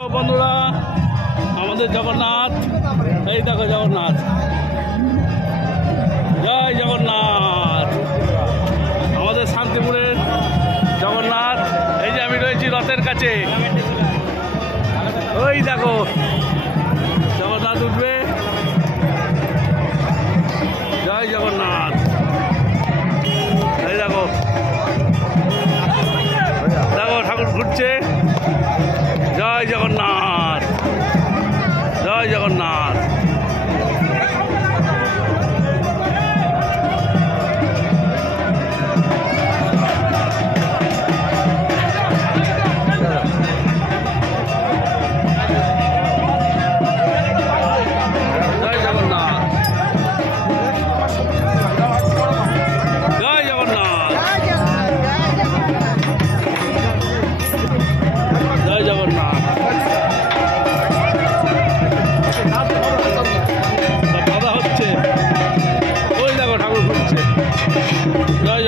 বন্ধুরা আমাদের জগন্নাথ, এই দেখো জগন্নাথ, জয় জগন্নাথ। আমাদের শান্তিপুরের জগন্নাথ, এই যে আমি রয়েছি রথের কাছে, ওই দেখো জগন্নাথ উঠবে, জয় জগন্নাথ। এই দেখো দেখো ঠাকুর ঘুরছে, জয় জগন্নাথ, জয় জগন্নাথ। জয়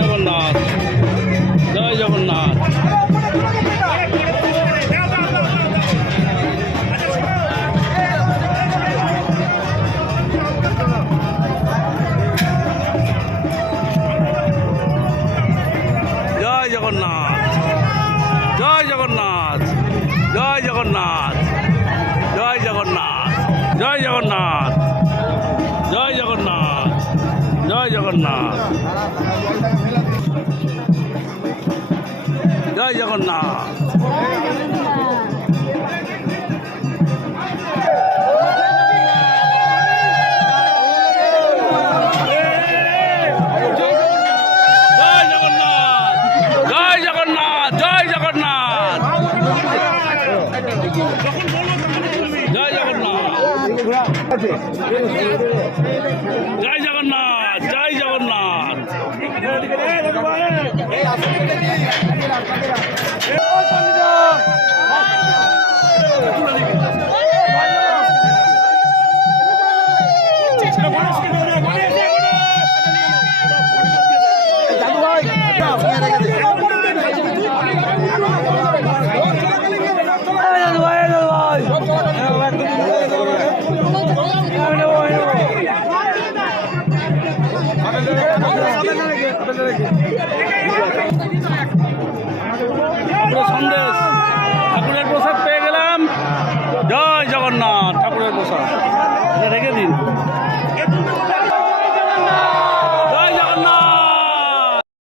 জগন্নাথ, জয় জগন্নাথ। জয় জগন্নাথ, জয় জগন্নাথ, জয় জগন্নাথ, জয় জগন্নাথ, জয় জগন্নাথ, জয় জগন্নাথ, জয় জগন্নাথ, জয় জগন্নাথ। জয় জগন্নাথ, জয় জগন্নাথ, জয় জগন্নাথ।